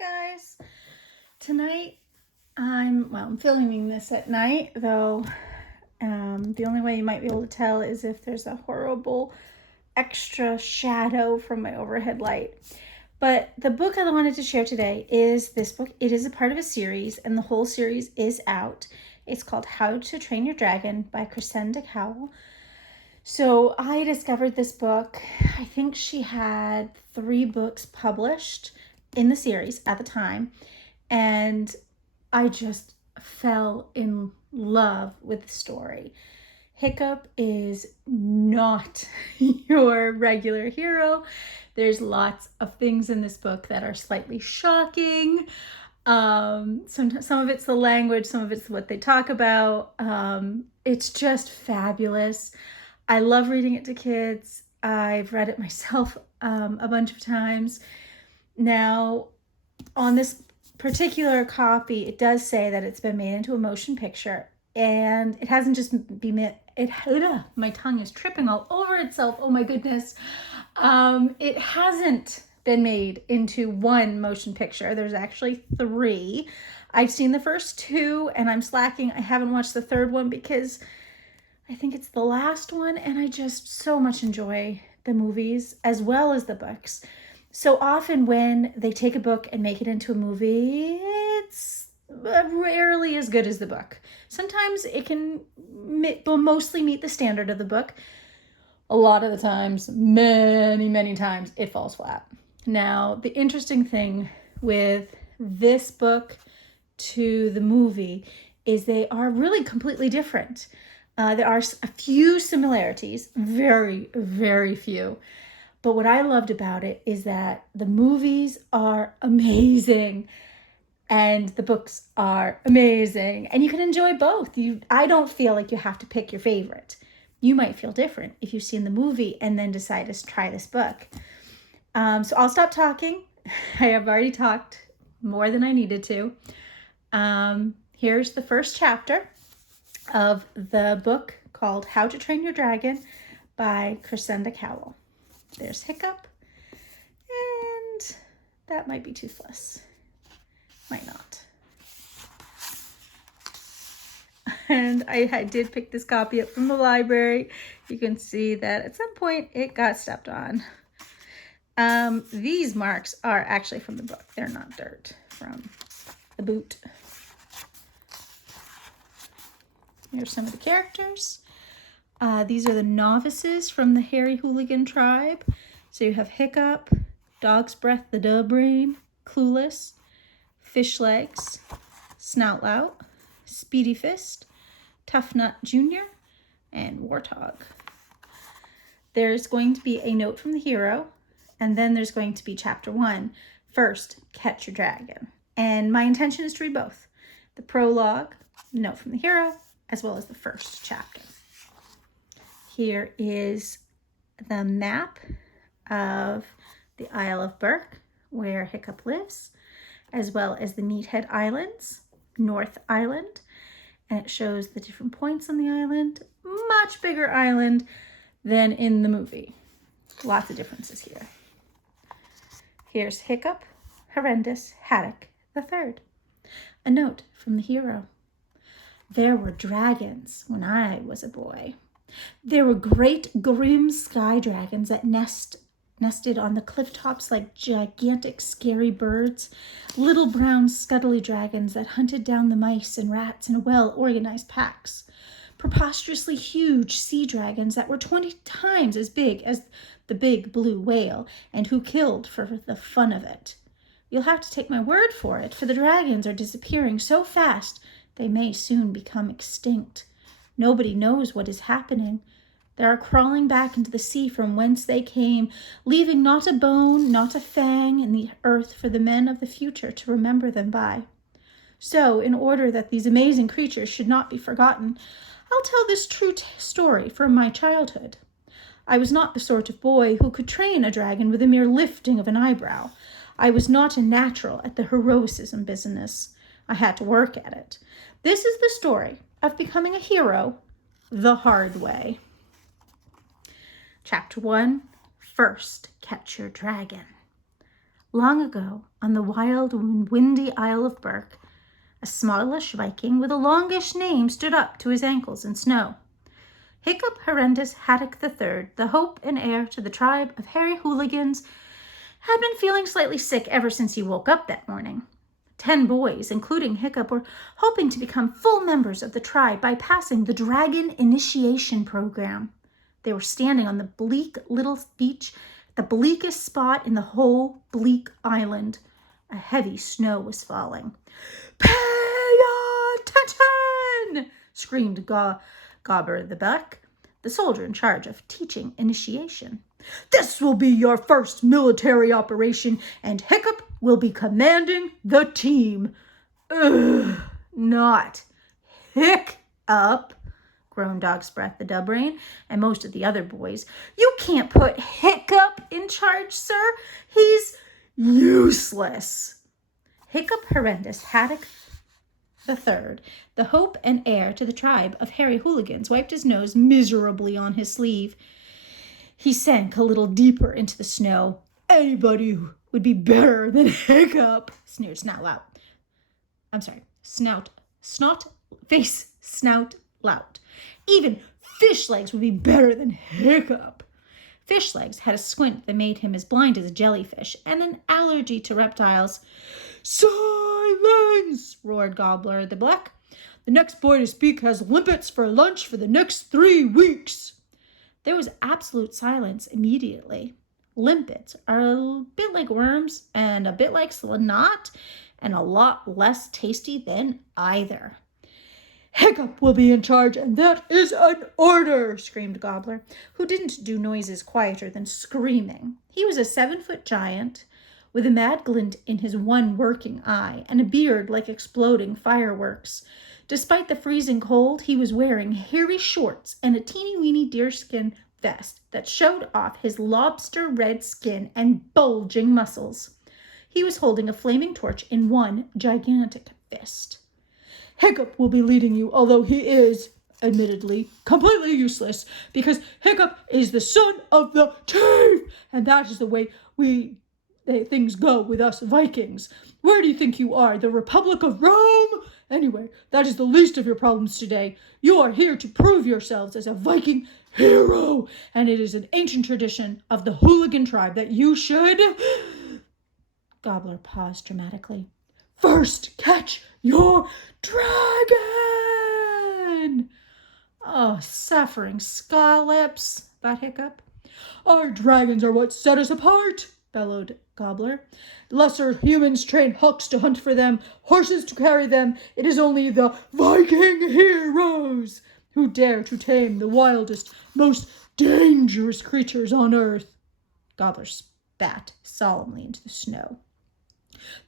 Hi guys. Tonight I'm filming this at night, though the only way you might be able to tell is if there's a horrible extra shadow from my overhead light. But the book I wanted to share today is this book. It is a part of a series, and the whole series is out. It's called How to Train Your Dragon by Cressida Cowell. So I discovered this book. I think she had 3 books published in the series at the time, and I just fell in love with the story. Hiccup is not your regular hero. There's lots of things in this book that are slightly shocking. Some of it's the language, some of it's what they talk about. It's just fabulous. I love reading it to kids. I've read it myself a bunch of times. Now, on this particular copy, it does say that it's been made into a motion picture, and it hasn't just been made. My tongue is tripping all over itself. Oh my goodness. It hasn't been made into one motion picture. There's actually 3. I've seen the first 2 and I'm slacking. I haven't watched the third one because I think it's the last one, and I just so much enjoy the movies as well as the books. So often when they take a book and make it into a movie, it's rarely as good as the book. Sometimes it can mostly meet the standard of the book. A lot of the times, many times, it falls flat. Now, the interesting thing with this book to the movie is they are really completely different. There are a few similarities, very few. But what I loved about it is that the movies are amazing and the books are amazing, and you can enjoy both. I don't feel like you have to pick your favorite. You might feel different if you've seen the movie and then decide to try this book. So I'll stop talking. I have already talked more than I needed to. Here's the first chapter of the book called How to Train Your Dragon by Cressida Cowell. There's Hiccup, and that might be toothless. Might not. And I did pick this copy up from the library. You can see that at some point it got stepped on. These marks are actually from the book. They're not dirt from the boot. Here's some of the characters. These are the novices from the Hairy Hooligan tribe. So you have Hiccup, Dog's Breath the Dub-Brain, Clueless, Fish Legs, Snoutlout, Speedy Fist, Tough Nut Jr., and Warthog. There's going to be a note from the hero, and then there's going to be chapter 1. First, Catch Your Dragon. And my intention is to read both. The prologue, the note from the hero, as well as the first chapter. Here is the map of the Isle of Berk, where Hiccup lives, as well as the Meathead Islands, North Island, and it shows the different points on the island. Much bigger island than in the movie. Lots of differences here. Here's Hiccup, Horrendous, Haddock the Third. A note from the hero. There were dragons when I was a boy. There were great grim sky dragons that nested on the cliff tops like gigantic scary birds, little brown scuttly dragons that hunted down the mice and rats in well-organized packs, preposterously huge sea dragons that were 20 times as big as the big blue whale, and who killed for the fun of it. You'll have to take my word for it, for the dragons are disappearing so fast they may soon become extinct. Nobody knows what is happening. They are crawling back into the sea from whence they came, leaving not a bone, not a fang in the earth for the men of the future to remember them by. So, in order that these amazing creatures should not be forgotten, I'll tell this true story from my childhood. I was not the sort of boy who could train a dragon with a mere lifting of an eyebrow. I was not a natural at the heroism business. I had to work at it. This is the story of becoming a hero the hard way. Chapter 1, First Catch Your Dragon. Long ago, on the wild and windy Isle of Berk, a smallish Viking with a longish name stood up to his ankles in snow. Hiccup Horrendous Haddock III, the hope and heir to the tribe of hairy hooligans, had been feeling slightly sick ever since he woke up that morning. 10 boys, including Hiccup, were hoping to become full members of the tribe by passing the Dragon Initiation Program. They were standing on the bleak little beach, the bleakest spot in the whole bleak island. A heavy snow was falling. "Pay attention!" screamed Gobber the Buck, the soldier in charge of teaching initiation. "This will be your first military operation, and Hiccup will be commanding the team." "Ugh, not Hiccup," groaned Dog's Breath the Dubrain and most of the other boys. "You can't put Hiccup in charge, sir. He's useless." Hiccup Horrendous Haddock III, the hope and heir to the tribe of hairy hooligans, wiped his nose miserably on his sleeve. He sank a little deeper into the snow. "Anybody would be better than Hiccup," sneered Snout Lout. "Even Fishlegs would be better than Hiccup." Fishlegs had a squint that made him as blind as a jellyfish and an allergy to reptiles. "Silence!" roared Gobbler the Black. "The next boy to speak has limpets for lunch for the next 3 weeks." There was absolute silence immediately. Limpets are a bit like worms and a bit like snot and a lot less tasty than either. "Hiccup will be in charge, and that is an order!" screamed Gobbler, who didn't do noises quieter than screaming. He was a 7-foot giant with a mad glint in his one working eye and a beard like exploding fireworks. Despite the freezing cold, he was wearing hairy shorts and a teeny-weeny deerskin vest that showed off his lobster red skin and bulging muscles. He was holding a flaming torch in one gigantic fist. "Hiccup will be leading you, although he is, admittedly, completely useless, because Hiccup is the son of the chief, and that is the way things go with us Vikings. Where do you think you are, the Republic of Rome? Anyway, that is the least of your problems today. You are here to prove yourselves as a Viking hero, and it is an ancient tradition of the hooligan tribe that you should..." Gobbler paused dramatically. "First catch your dragon!" "Oh, suffering scallops," thought Hiccup. "Our dragons are what set us apart," bellowed Gobbler. "Lesser humans train hawks to hunt for them, horses to carry them. It is only the Viking heroes who dare to tame the wildest, most dangerous creatures on earth." Gobbler spat solemnly into the snow.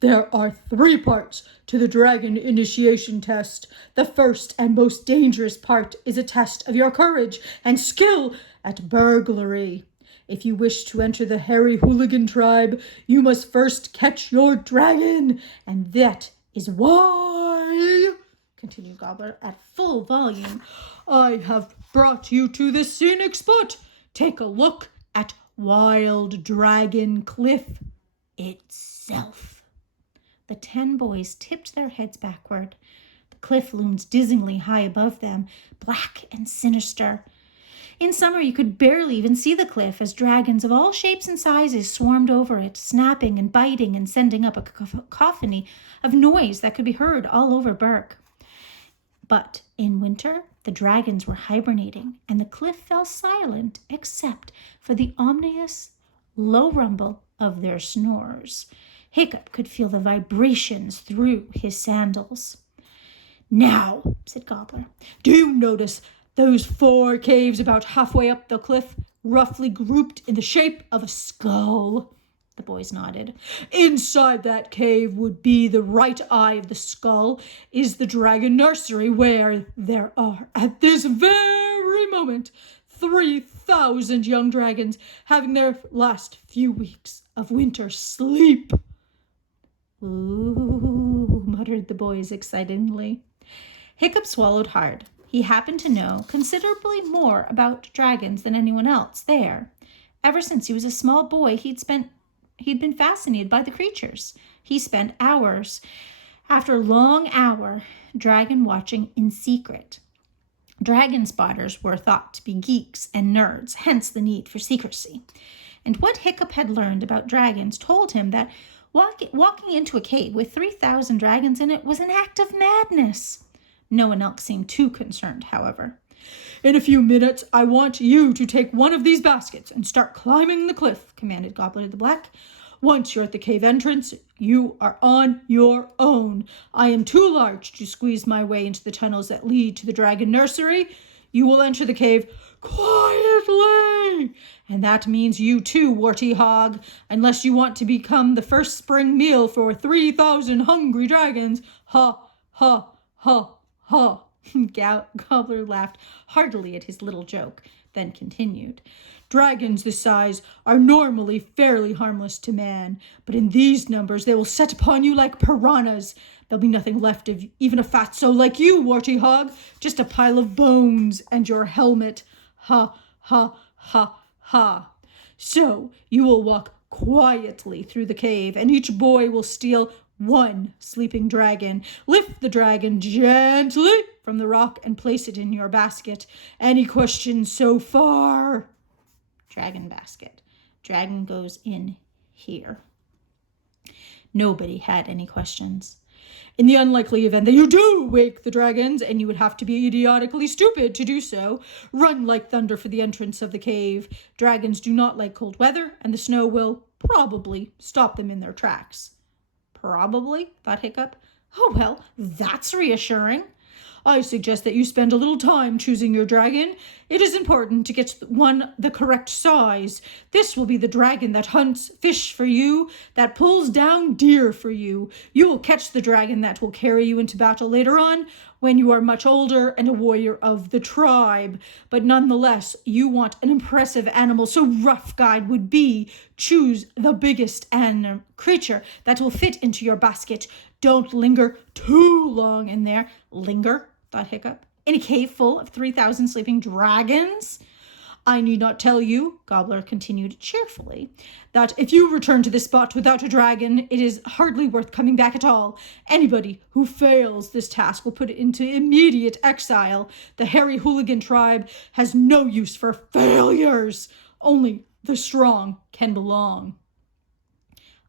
"There are 3 parts to the dragon initiation test. The first and most dangerous part is a test of your courage and skill at burglary. If you wish to enter the hairy hooligan tribe, you must first catch your dragon, and that is why," continued Gobbler at full volume, "I have brought you to this scenic spot. Take a look at Wild Dragon Cliff itself." The 10 boys tipped their heads backward. The cliff loomed dizzyingly high above them, black and sinister. In summer, you could barely even see the cliff as dragons of all shapes and sizes swarmed over it, snapping and biting and sending up a cacophony of noise that could be heard all over Berk. But in winter, the dragons were hibernating, and the cliff fell silent except for the ominous low rumble of their snores. Hiccup could feel the vibrations through his sandals. "Now," said Gobbler, "do you notice those 4 caves about halfway up the cliff, roughly grouped in the shape of a skull?" The boys nodded. "Inside that cave would be the right eye of the skull is the dragon nursery, where there are, at this very moment, 3,000 young dragons having their last few weeks of winter sleep." "Ooh," muttered the boys excitedly. Hiccup swallowed hard. He happened to know considerably more about dragons than anyone else there. Ever since he was a small boy, he'd spent He'd been fascinated by the creatures. He spent hours after a long hour dragon watching in secret. Dragon spotters were thought to be geeks and nerds, hence the need for secrecy. And what Hiccup had learned about dragons told him that walking into a cave with 3,000 dragons in it was an act of madness. No one else seemed too concerned, however. "In a few minutes, I want you to take one of these baskets and start climbing the cliff," commanded Gobbler the Black. "Once you're at the cave entrance, you are on your own. I am too large to squeeze my way into the tunnels that lead to the dragon nursery. You will enter the cave quietly. And that means you too, Warty Hog, unless you want to become the first spring meal for 3,000 hungry dragons. Ha, ha, ha, ha." Gobbler laughed heartily at his little joke, then continued. "Dragons this size are normally fairly harmless to man, but in these numbers they will set upon you like piranhas. There'll be nothing left of even a fatso like you, Warty Hog, just a pile of bones and your helmet. Ha, ha, ha, ha. So you will walk quietly through the cave, and each boy will steal one sleeping dragon. Lift the dragon gently from the rock and place it in your basket. Any questions so far?" Dragon basket. Dragon goes in here. Nobody had any questions. "In the unlikely event that you do wake the dragons, and you would have to be idiotically stupid to do so, run like thunder for the entrance of the cave. Dragons do not like cold weather, and the snow will probably stop them in their tracks." "Probably," thought Hiccup. "Oh, well, that's reassuring. I suggest that you spend a little time choosing your dragon. It is important to get one the correct size. This will be the dragon that hunts fish for you, that pulls down deer for you. You will catch the dragon that will carry you into battle later on when you are much older and a warrior of the tribe. But nonetheless, you want an impressive animal, so Rough Guide would be. Choose the biggest creature that will fit into your basket. Don't linger too long in there." "Linger?" thought Hiccup. "In a cave full of 3,000 sleeping dragons?" "I need not tell you," Gobbler continued cheerfully, "that if you return to this spot without a dragon, it is hardly worth coming back at all. Anybody who fails this task will put it into immediate exile. The hairy hooligan tribe has no use for failures. Only the strong can belong."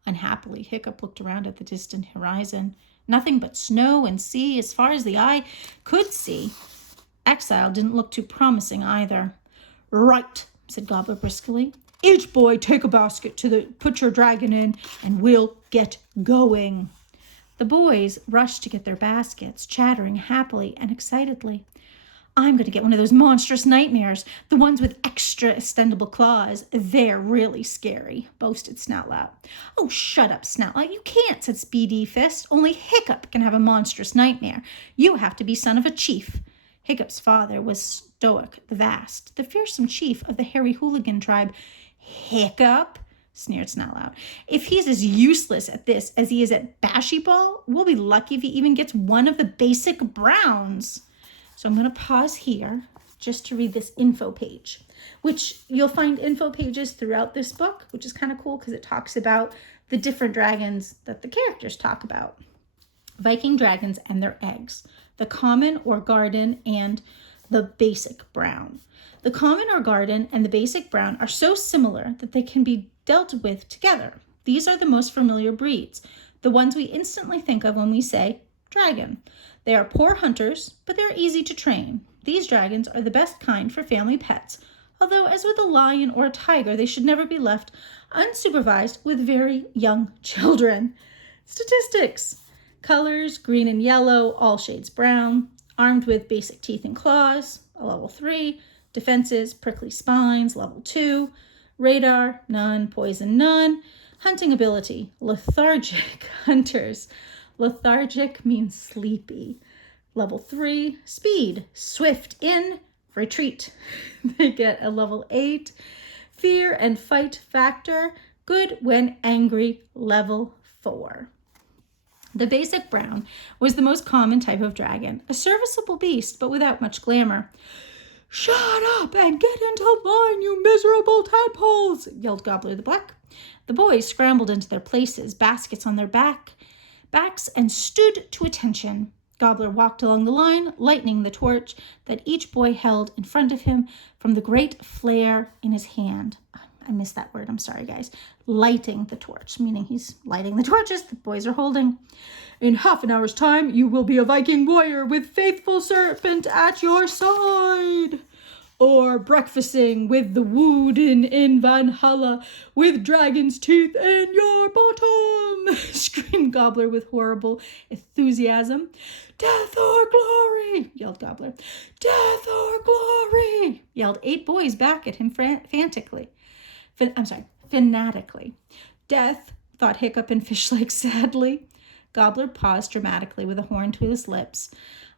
Unhappily, Hiccup looked around at the distant horizon. Nothing but snow and sea as far as the eye could see. Exile didn't look too promising either. "Right," said Gobbler briskly. "Each boy take a basket to put your dragon in, and we'll get going." The boys rushed to get their baskets, chattering happily and excitedly. "I'm going to get one of those monstrous nightmares, the ones with extra extendable claws. They're really scary," boasted Snoutlout. "Oh, shut up, Snoutlout. You can't," said Speedy Fist. "Only Hiccup can have a monstrous nightmare. You have to be son of a chief." Hiccup's father was Stoic the Vast, the fearsome chief of the hairy hooligan tribe. "Hiccup?" sneered Snoutlout. "If he's as useless at this as he is at Bashyball, we'll be lucky if he even gets one of the basic browns." So I'm going to pause here just to read this info page, which you'll find info pages throughout this book, which is kind of cool because it talks about the different dragons that the characters talk about. Viking dragons and their eggs, the common or garden and the basic brown. The common or garden and the basic brown are so similar that they can be dealt with together. These are the most familiar breeds, the ones we instantly think of when we say dragon. They are poor hunters, but they're easy to train. These dragons are the best kind for family pets, although as with a lion or a tiger, they should never be left unsupervised with very young children. Statistics. Colors, green and yellow, all shades brown. Armed with basic teeth and claws, a level 3. Defenses, prickly spines, level 2. Radar, none. Poison, none. Hunting ability, lethargic hunters. Lethargic means sleepy. Level 3, speed, swift in, retreat. They get a level 8. Fear and fight factor, good when angry, level 4. The basic brown was the most common type of dragon, a serviceable beast, but without much glamour. "Shut up and get into line, you miserable tadpoles!" yelled Gobbler the Black. The boys scrambled into their places, baskets on their backs, and stood to attention. Gobbler walked along the line, lighting the torch that each boy held in front of him from the great flare in his hand. I missed that word. I'm sorry, guys. Lighting the torch, meaning he's lighting the torches the boys are holding. "In half an hour's time, you will be a Viking warrior with faithful serpent at your side. Or breakfasting with the Woden in Valhalla with dragon's teeth in your bottom," screamed Gobbler with horrible enthusiasm. "Death or glory!" yelled Gobbler. "Death or glory!" yelled 8 boys back at him fanatically. "Death," thought Hiccup and Fishlake sadly. Gobbler paused dramatically with a horn to his lips.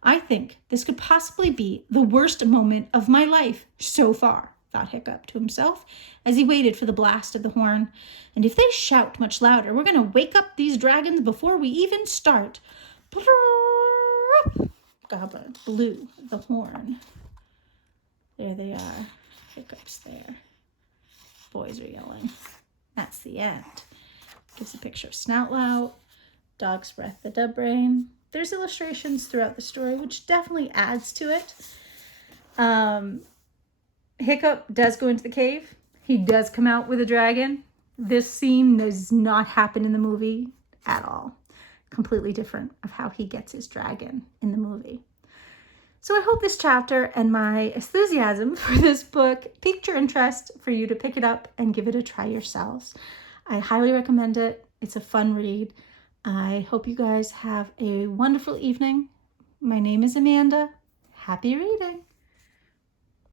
"I think this could possibly be the worst moment of my life so far," thought Hiccup to himself as he waited for the blast of the horn. "And if they shout much louder, we're going to wake up these dragons before we even start." Gobbler blew the horn. There they are. Hiccup's there. Boys are yelling. That's the end. Gives a picture of Snoutlout, Dog's Breath, the Dub Brain. There's illustrations throughout the story, which definitely adds to it. Hiccup does go into the cave. He does come out with a dragon. This scene does not happen in the movie at all. Completely different of how he gets his dragon in the movie. So I hope this chapter and my enthusiasm for this book piqued your interest for you to pick it up and give it a try yourselves. I highly recommend it. It's a fun read. I hope you guys have a wonderful evening. My name is Amanda. Happy reading.